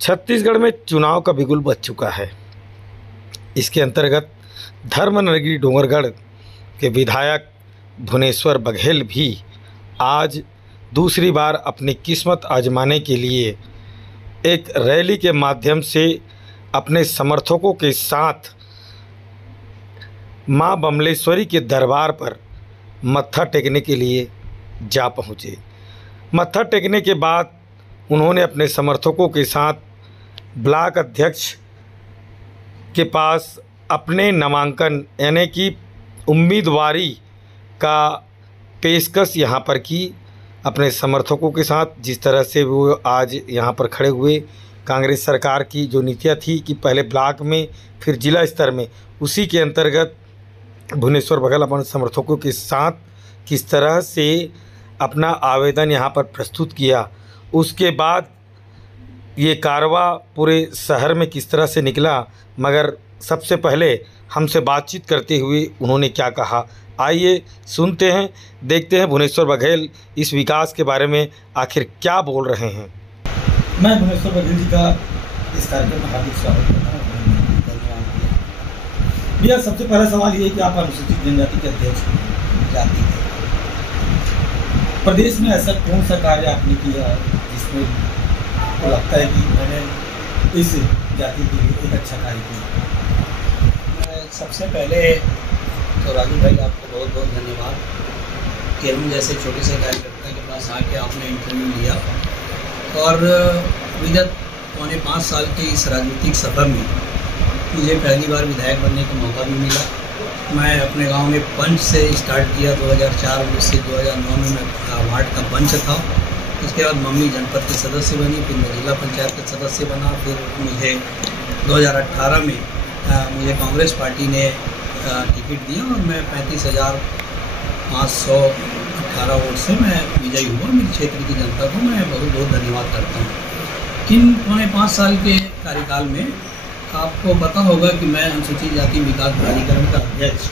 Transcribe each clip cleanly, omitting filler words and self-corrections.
छत्तीसगढ़ में चुनाव का बिगुल बज चुका है। इसके अंतर्गत धर्मनगरी डोंगरगढ़ के विधायक भुवनेश्वर बघेल भी आज दूसरी बार अपनी किस्मत आजमाने के लिए एक रैली के माध्यम से अपने समर्थकों के साथ मां बमलेश्वरी के दरबार पर मत्था टेकने के लिए जा पहुँचे। मत्था टेकने के बाद उन्होंने अपने समर्थकों के साथ ब्लॉक अध्यक्ष के पास अपने नामांकन यानी कि उम्मीदवारी का पेशकश यहाँ पर की अपने समर्थकों के साथ। जिस तरह से वो आज यहाँ पर खड़े हुए, कांग्रेस सरकार की जो नीतियाँ थी कि पहले ब्लॉक में फिर जिला स्तर में, उसी के अंतर्गत भुवनेश्वर बघेल अपने समर्थकों के साथ किस तरह से अपना आवेदन यहाँ पर प्रस्तुत किया, उसके बाद ये कारवां पूरे शहर में किस तरह से निकला। मगर सबसे पहले हमसे बातचीत करते हुए उन्होंने क्या कहा, आइए सुनते हैं, देखते हैं भुवनेश्वर बघेल इस विकास के बारे में आखिर क्या बोल रहे हैं। मैं भुवनेश्वर बघेल जी का इस कार्यक्रम में हार्दिक स्वागत करता हूँ। धन्यवाद भैया। सबसे पहला सवाल ये है कि आप अनुसूचित जनजाति के अध्यक्ष जाति हैं। प्रदेश में ऐसा कौन सा कार्य आपने किया जिसमें आपको लगता है कि मैंने इस जाति के लिए एक अच्छा कार्य किया? सबसे पहले तो राजू भाई आपको बहुत बहुत धन्यवाद कि हम जैसे छोटे से कार्यकर्ता के पास आके आपने इंटरव्यू लिया और विगत 4.5 साल के इस राजनीतिक सफर में मुझे पहली बार विधायक बनने का मौका भी मिला। मैं अपने गांव में पंच से स्टार्ट किया। 2004 से 2009 में मैं वार्ड का पंच था। उसके बाद मम्मी जनपद के सदस्य बनी, फिर मैं जिला पंचायत का सदस्य बना। फिर मुझे 2018 में मुझे कांग्रेस पार्टी ने टिकट दिया और मैं 35,518 वोट से मैं विजयी हुआ। मेरे क्षेत्र की जनता को मैं बहुत बहुत धन्यवाद करता हूँ। इन 4.5 साल के कार्यकाल में आपको पता होगा कि मैं अनुसूचित जाति विकास प्राधिकरण का अध्यक्ष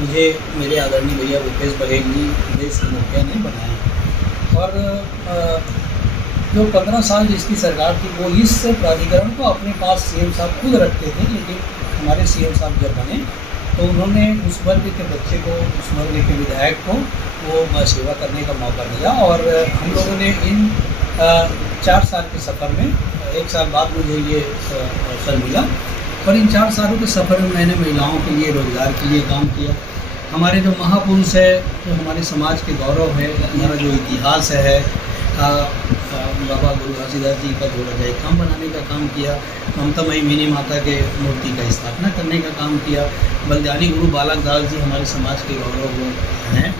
मुझे मेरे आदरणीय भैया भूपेश बघेल जी देश के मुखिया ने बनाया। और जो 15 साल जिसकी सरकार थी वो इस प्राधिकरण को अपने पास सीएम साहब खुद रखते थे, लेकिन हमारे सीएम साहब जब बने तो उन्होंने उस वर्ग के बच्चे को, उस वर्ग के विधायक को वो सेवा करने का मौका दिया। और हम लोगों ने इन 4 साल के सफ़र में 1 साल बाद मुझे ये अवसर मिला और इन 4 सालों के सफ़र में मैंने महिलाओं के लिए, रोज़गार के लिए काम किया। हमारे जो महापुरुष है, जो हमारे समाज के गौरव है, हमारा जो इतिहास है, बाबा गुरु घासीदास जी का जोड़ा जाए काम बनाने का काम किया। ममता मई मिनी माता के मूर्ति का स्थापना करने का काम किया। बलिदानी गुरु बालक दास जी हमारे समाज के गौरव हैं,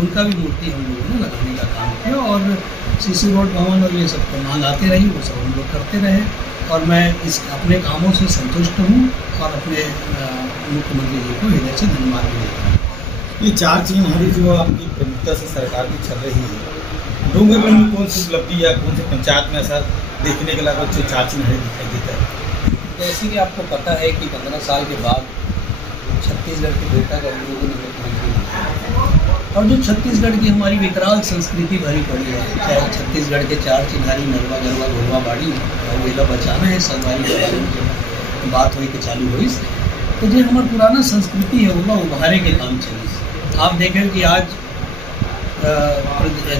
उनका भी मूर्ति हम लोगों ने लगाने का काम किया। और सीसी रोड भवन और ये सब मांग आते रही, वो सब हम लोग करते रहे। और मैं इस अपने कामों से संतुष्ट हूँ और अपने मुख्यमंत्री जी को हृदय से धन्यवाद भी देता हूँ। ये 4 चिन्हारी जो आपकी प्रमुखता से सरकार की चल रही है, डोंगरगढ़ में कौन सी उपलब्धि या कौन से पंचायत में ऐसा देखने के अलावा जो 4 चिन्हारी दिखाई देता है? जैसे कि आपको पता है कि 15 साल के बाद छत्तीसगढ़ के बेटा का मुख्यमंत्री और जो छत्तीसगढ़ की हमारी विकराल संस्कृति भरी पड़ी है, चाहे छत्तीसगढ़ के 4 चिन्हारी नरवा गरवा घोड़वा बाड़ी और वेला बचाना है सरकारी बात हुई कि चालू हुई, तो जो हमारा पुराना संस्कृति है वो उभारे के काम चली। आप देखें कि आज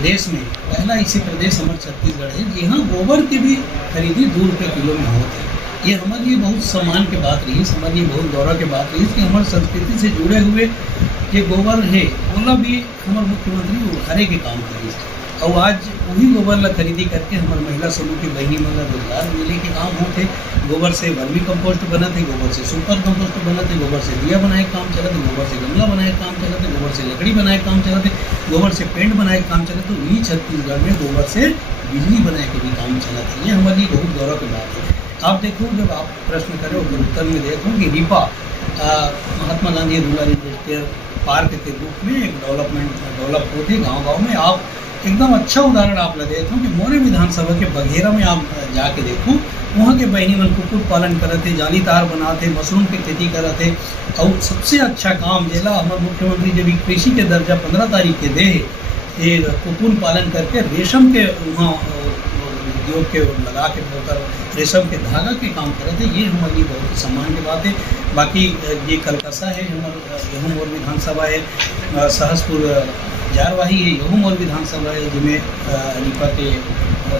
देश में पहला इसी प्रदेश हमारा छत्तीसगढ़ है जहाँ गोबर की भी खरीदी 2 रुपये किलो में होती है। ये हमारे लिए बहुत सम्मान की बात रही, हमारे लिए बहुत गौरव की बात रही कि हमारी संस्कृति से जुड़े हुए ये गोबर है ओला भी हमारे मुख्यमंत्री उभारे के काम करी। और आज वही गोबर ला खरीदी करके हमारे महिला समूह की बहनी मतलब रोजगार मिले के काम होते। गोबर से वर्मी कंपोस्ट बना थे, गोबर से सुपर कंपोस्ट बना थे, गोबर से दिया बनाए काम चला थे, गोबर से गमला बनाए काम चला थे, गोबर से लकड़ी बनाए काम चला थे, गोबर से पेंट बनाए काम चला। तो वही छत्तीसगढ़ में गोबर से बिजली बनाए के भी काम चला था। ये हमारे लिए बहुत गौरव की बात है। आप देखो, जब आप प्रश्न करें और उत्तर में देखो कि रिपा Mahatma Gandhi rural industrial park के रूप में एक डेवलप होते गाँव में। आप एकदम अच्छा उदाहरण आप लगे देखो कि मोरे विधानसभा के बघेरा में आप जाके देखो, वहाँ के बहनी मन कुक्कुट पालन करते, जाली तार बनाते, मशरूम की खेती करते। और सबसे अच्छा काम जिला हमारे मुख्यमंत्री जब कृषि के दर्जा 15 तारीख के दे, ये कुक्कुट पालन करके रेशम के वहाँ उद्योग के लगा के होकर रेशम के धागा के काम कर रहे थे, ये हमारे लिए बहुत ही सम्मान की बात है। बाकी ये कलकत्ता है, यहूँ मोर विधानसभा है, सहसपुर जारवाही है, यहूँ मोर विधानसभा है, जिनमें रीपा के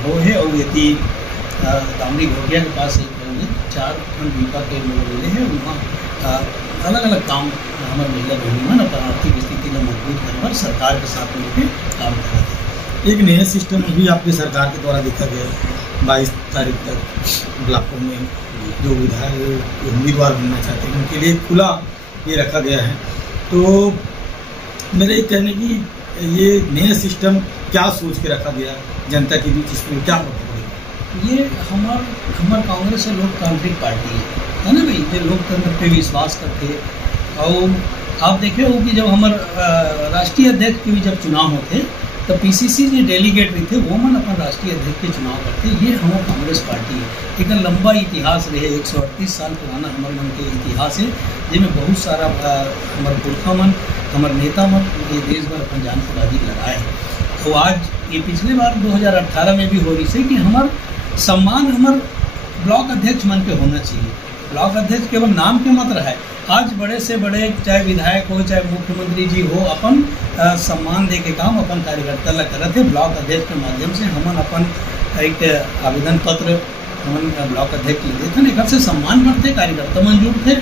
वो है, और ये दामड़ी घोटिया के पास एक 4 खंड रीपा के मिले हैं। वहाँ अलग अलग काम हमारे महिला बहनी अपन आर्थिक स्थिति को मजबूत करने पर सरकार के साथ मिलकर काम कर रहे थे। एक नया सिस्टम भी आपकी सरकार के द्वारा देखा गया है। 22 तारीख तक ब्लॉकों में जो विधायक उम्मीदवार बनना चाहते हैं उनके लिए खुला ये रखा गया है। तो मेरा ये कहने की ये नया सिस्टम क्या सोच के रखा गया जनता के बीच, इसमें क्या प्रभाव पड़ेगा? ये हमार कांग्रेस और लोकतांत्रिक पार्टी है ना भाई, जो लोकतंत्र पे विश्वास करते। और आप देखे हो कि जब हमारे राष्ट्रीय अध्यक्ष के भी जब चुनाव होते तो पीसीसी जो डेलीगेट भी थे वो मन अपन राष्ट्रीय अध्यक्ष के चुनाव करते। ये हमारे कांग्रेस पार्टी है, एक लंबा इतिहास रहे, 138 साल पुराना हमारे मन के इतिहास है, जिसमें बहुत सारा हमारे पुरखा मन, हमारे नेता मन ये देश भर अपन जान की बाजी लगाए। तो आज ये पिछले बार 2018 में भी हो रही है कि हमारा सम्मान हमारे ब्लॉक अध्यक्ष मन के होना चाहिए। ब्लॉक अध्यक्ष केवल नाम के मत रहा है, आज बड़े से बड़े चाहे विधायक हो चाहे मुख्यमंत्री जी हो, अपन सम्मान दे के काम अपन कार्यकर्ता ला करत है। ब्लॉक अध्यक्ष के माध्यम से हमन अपन एक आवेदन पत्र हमन ब्लॉक अध्यक्ष के देते हैं, एक से सम्मान करते, कार्यकर्ता मंजूर थे,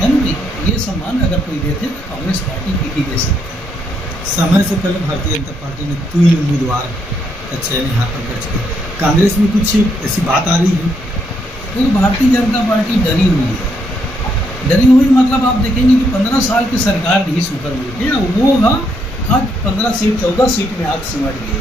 है ना भाई। ये सम्मान अगर कोई देते तो कांग्रेस पार्टी ही दे सकते हैं। समय से पहले भारतीय जनता पार्टी ने 3 उम्मीदवार का चयन यहाँ पर कर चुके। कांग्रेस में कुछ ऐसी बात आ रही है? तो भारतीय जनता पार्टी डरी हुई है। डरी हुई मतलब आप देखेंगे कि 15 साल की सरकार नहीं सुकर मिलती है, वो आज 15 सीट 14 सीट में आज सिमट गए,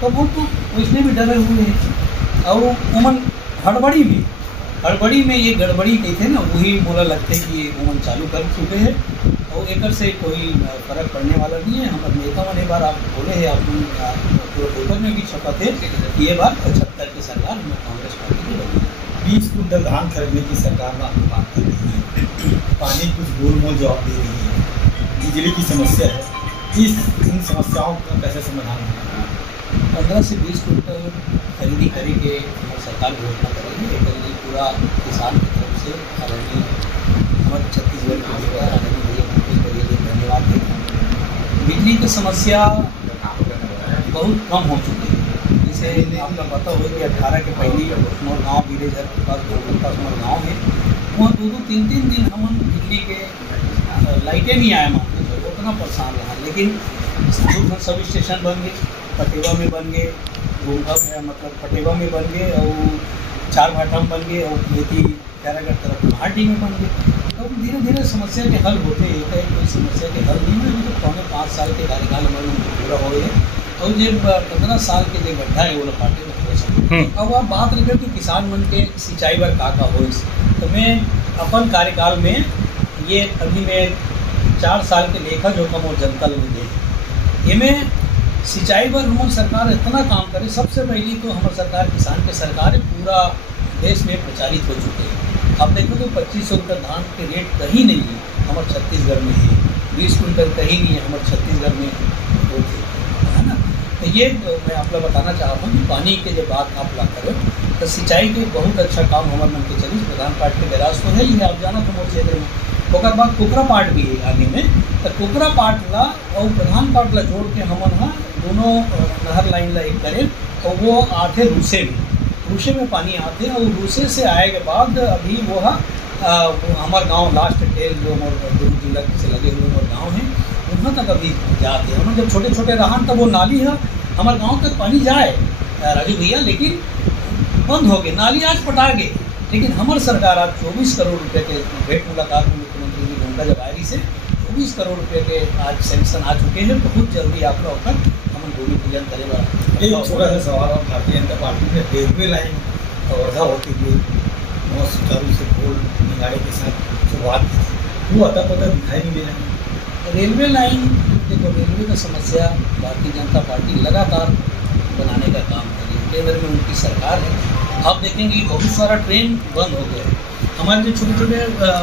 तो वो तो इसलिए भी डरे हुए हैं। और उमन हड़बड़ी में ये गड़बड़ी कही थे ना, वही बोला लगते कि ये उमन चालू कर चुके हैं और एक से कोई फर्क पड़ने वाला नहीं है। हमारे नेता मन एक बार आप बोले हैं, आप पूरे पेपर में भी छपा थे कि ये बार 75 की सरकार में कांग्रेस पार्टी की बनी। 20 कुंटल धान खरीदने की सरकार में आपको बात कर रही है, पानी कुछ गोलमोल जवाब दे रही है, बिजली की समस्या है, इन समस्याओं का कैसे समाधान होगा? 15 से 20 कुंटल खरीदी करेंगे, हमारी सरकार घोषणा करेगी। एक पूरा किसान की तरफ से आदरणीय हमारे छत्तीसगढ़ के लिए आदरणीय भैया भूपेश बघेल जी धन्यवाद दें। बिजली की समस्या बहुत कम हो चुकी है। जैसे आपका पता हो कि 18 के पहले हमारे गाँव विलेजर के पास हमारे गाँव है, वहाँ 2-2, 3-3 दिन हम बिजली के लाइटें नहीं आए, मान लो उतना परेशान रहा। लेकिन सब स्टेशन बन गए, पटेवा में बन गए, घूमघा में मतलब पटेवा में बन गए, और 4 भाटा में बन गए, और खेती कैरागढ़ तरफ गुवाहाटी में बन गए। तो धीरे धीरे समस्या के हल होते हैं, कोई समस्या के हल नहीं है। तो 5 साल के कार्यकाल हमारे पूरा हो गए, और जो 15 साल के जो गड्ढा है वो पार्टी में थोड़ा सा। अब आप बात रखें कि किसान मन के सिंचाई बर का हो, तो मैं अपन कार्यकाल में ये अभी मैं 4 साल के लेखा जोखम और जनता में दे ये में सिंचाई पर हमारी सरकार इतना काम करे। सबसे पहली तो हमारी सरकार किसान की सरकार है, पूरा देश में प्रचारित हो चुके हैं। आप देखो तो 2500 रुपये धान के रेट कहीं नहीं है हमारे छत्तीसगढ़ में है, 20 कुंटल कहीं नहीं है हमारे छत्तीसगढ़ में होते, है ना। तो ये मैं आप लोग बताना चाहता हूँ कि पानी के जब बात आप ला करें तो सिंचाई के बहुत अच्छा काम हमारे मन के चलिए। प्रधान पार्ट के गैराज तो है ही है, आप जाना तो मोर क्षेत्र में। ओकर बाद कुकरा पार्ट भी है आगे में, तो कुकरा पार्ट ला और प्रधान पार्ट ला जोड़ के हमन हाँ दोनों नहर लाइन ला एक करें, और वो आते रूसे में पानी आते, और रूसे से आए के बाद अभी वो हमारे गांव लास्ट टेल जो हमारे जिला से लगे हुए हमारे गांव हैं वहाँ तक अभी जाते हैं। हम जब छोटे छोटे रहा तब वो नाली है हमारे गांव तक पानी जाए राजू भैया, लेकिन बंद हो गए, नाली आज पटा गए। लेकिन हमारी सरकार आज 24 करोड़ रुपए के भेंट मुलाकात में मुख्यमंत्री जी गंगा जवायरी से 24 करोड़ रुपए के आज सैंक्शन आ चुके हैं। बहुत जल्दी आप लोग होकर हम भूमि पूजन करेगा। एक छोटा सा सवाल, भारतीय जनता पार्टी में रेलवे लाइन वर्धा होती हुई बहुत सुचारू से गोल निगाड़े के साथ शुरुआत की थी, वो अता पता दिखाई नहीं दे रहा है। रेलवे लाइन देखो, रेलवे की समस्या भारतीय जनता पार्टी लगातार बनाने का काम कर रही है। केंद्र में उनकी सरकार है। आप देखेंगे बहुत सारा ट्रेन बंद हो गया। हमारे जो छोटे छोटे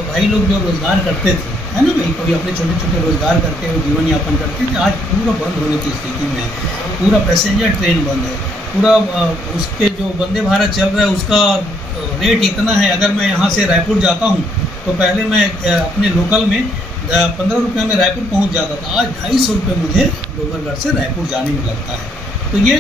भाई लोग जो रोजगार करते थे, है ना भाई, कभी अपने छोटे छोटे रोजगार करते हुए जीवन यापन करते थे, आज पूरा बंद होने की स्थिति में है। पूरा पैसेंजर ट्रेन बंद है। पूरा उसके जो वंदे भारत चल रहा है उसका रेट इतना है, अगर मैं यहाँ से रायपुर जाता हूँ तो पहले मैं अपने लोकल में 15 रुपये में रायपुर पहुँच जाता था, आज 250 रुपये मुझे डोंगरगढ़ से रायपुर जाने में लगता है। तो ये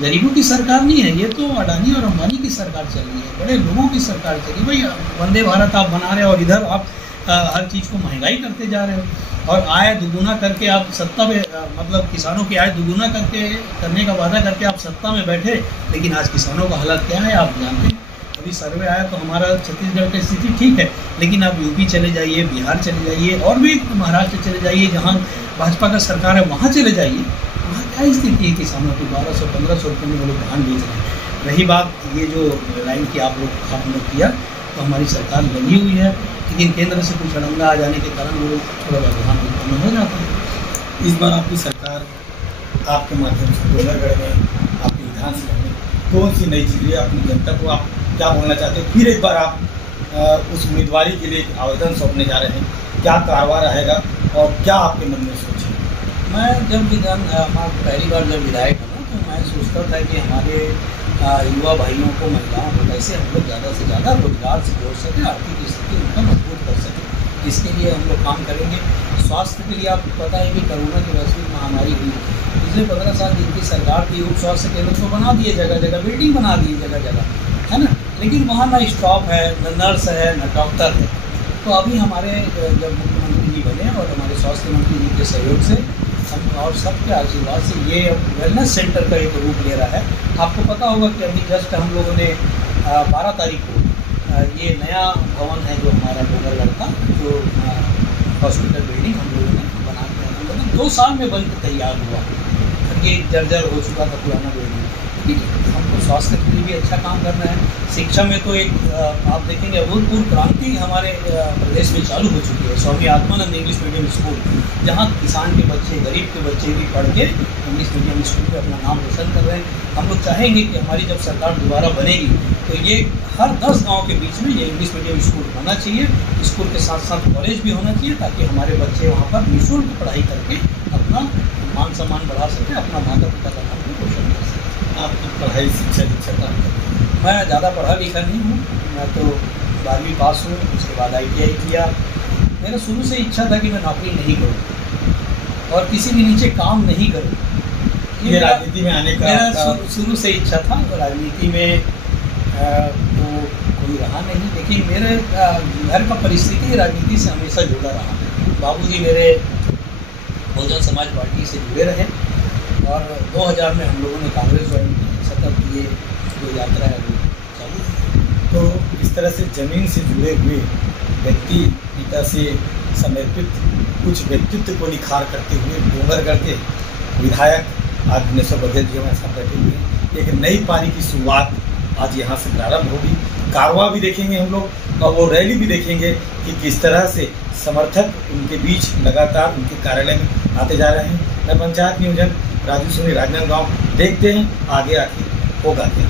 गरीबों की सरकार नहीं है, ये तो अडानी और अंबानी की सरकार चल रही है, बड़े लोगों की सरकार चल रही है। भाई वंदे भारत आप बना रहे हो और इधर आप हर चीज़ को महंगाई करते जा रहे हो और आय दुगुना करके आप सत्ता में मतलब किसानों की आय दुगुना करने का वादा करके आप सत्ता में बैठे, लेकिन आज किसानों का हालत क्या है आप जानते हैं। अभी सर्वे आया तो हमारा छत्तीसगढ़ की स्थिति ठीक है, लेकिन आप यूपी चले जाइए, बिहार चले जाइए और भी महाराष्ट्र चले जाइए, जहाँ भाजपा का सरकार है वहाँ चले जाइए, वहाँ क्या स्थिति है किसानों की। 1200-1500 रुपये में वो लोग धान बेच रहे हैं। रही बात ये जो लाइन की आपने किया, तो हमारी सरकार लगी हुई है, लेकिन केंद्र से कुछ अड़ंगा आ जाने के कारण वो लोग थोड़ा व्यवधान उत्पन्न हो जाता है। इस बार आपकी सरकार आपके माध्यम से डोंगरगढ़ में आपकी विधानसभा में कौन सी नई चीज़ें अपनी जनता को आप क्या बोलना चाहते हैं? फिर एक बार आप उस उम्मीदवारी के लिए एक आवेदन सौंपने जा रहे हैं, क्या कारवा रहेगा और क्या आपके मन में सोच है? मैं जब पहली बार जब विधायक बना तो मैं सोचता था कि हमारे युवा भाइयों को, महिलाओं को कैसे हम लोग ज़्यादा से ज़्यादा रोजगार से जोड़ सकें, आर्थिक स्थिति उनका मजबूत कर सकें। इसके लिए हम लोग काम करेंगे। स्वास्थ्य के लिए आपको पता है कि कोरोना की वैश्विक महामारी हुई, पिछले 15 साल जिनकी सरकार थी उप स्वास्थ्य केंद्र को बना दिए, जगह जगह बिल्डिंग बना दी जगह जगह, है ना, लेकिन वहाँ ना स्टाफ है, न नर्स है, न डॉक्टर है। तो अभी हमारे जब मुख्यमंत्री जी बने और हमारे स्वास्थ्य मंत्री जी के सहयोग से हम और सबके आशीर्वाद से ये वेलनेस सेंटर का एक रूप ले रहा है। आपको पता होगा कि अभी जस्ट हम लोगों ने 12 तारीख को ये नया भवन है जो हमारा डोंगरगढ़ का जो हॉस्पिटल बिल्डिंग हम लोगों ने बना के 2 साल में बनकर तैयार हुआ। ये जर्जर हो चुका था पुराना बिल्डिंग, ठीक है। हमको स्वास्थ्य के लिए भी अच्छा काम करना है। शिक्षा में तो एक आप देखेंगे अभूतपूर्व क्रांति हमारे प्रदेश में चालू हो चुकी है। Swami Atmanand English medium school, जहाँ किसान के बच्चे, गरीब के बच्चे भी पढ़ के इंग्लिश मीडियम स्कूल में अपना नाम रोशन कर रहे हैं। हम लोग चाहेंगे कि हमारी जब सरकार दोबारा बनेगी तो ये हर 10 गाँव के बीच में ये इंग्लिश मीडियम स्कूल होना चाहिए। स्कूल के साथ साथ कॉलेज भी होना चाहिए, ताकि हमारे बच्चे वहाँ पर निःशुल्क पढ़ाई करके अपना मान सम्मान बढ़ा सकें, अपना माता पिता का नाम भी रोशन कर सकें। आपकी पढ़ाई शिक्षा दीक्षा काम करते हैं? मैं ज़्यादा पढ़ा लिखा नहीं हूँ, मैं तो 12वीं पास हूँ, उसके बाद ITI किया। मेरा शुरू से इच्छा था कि मैं नौकरी नहीं करूँ और किसी के नीचे काम नहीं करूँ। ये राजनीति में आने का मेरा शुरू से इच्छा था। राजनीति में तो कोई रहा नहीं, लेकिन मेरे घर का परिस्थिति राजनीति से हमेशा जुड़ा रहा। बाबूजी मेरे बहुजन समाज पार्टी से जुड़े रहे और 2000 में हम लोगों ने कांग्रेस ज्वाइन की। सतत ये जो यात्रा है वो चालू। तो इस तरह से ज़मीन से जुड़े हुए व्यक्ति, पिता से समर्पित कुछ व्यक्तित्व को निखार करते हुए डोंगरगढ़ के विधायक आज दिनेश्वर बघेल जी हमारे साथ बैठे हुए हैं। एक नई पारी की शुरुआत आज यहाँ से प्रारंभ होगी। कारवा भी देखेंगे हम लोग और वो रैली भी देखेंगे कि किस तरह से समर्थक उनके बीच लगातार उनके कार्यालय में आते जा रहे हैं। मैं पंचायत नियोजक राजू सोनी, राजनांदगांव। देखते हैं आगे आखिर होगा क्या।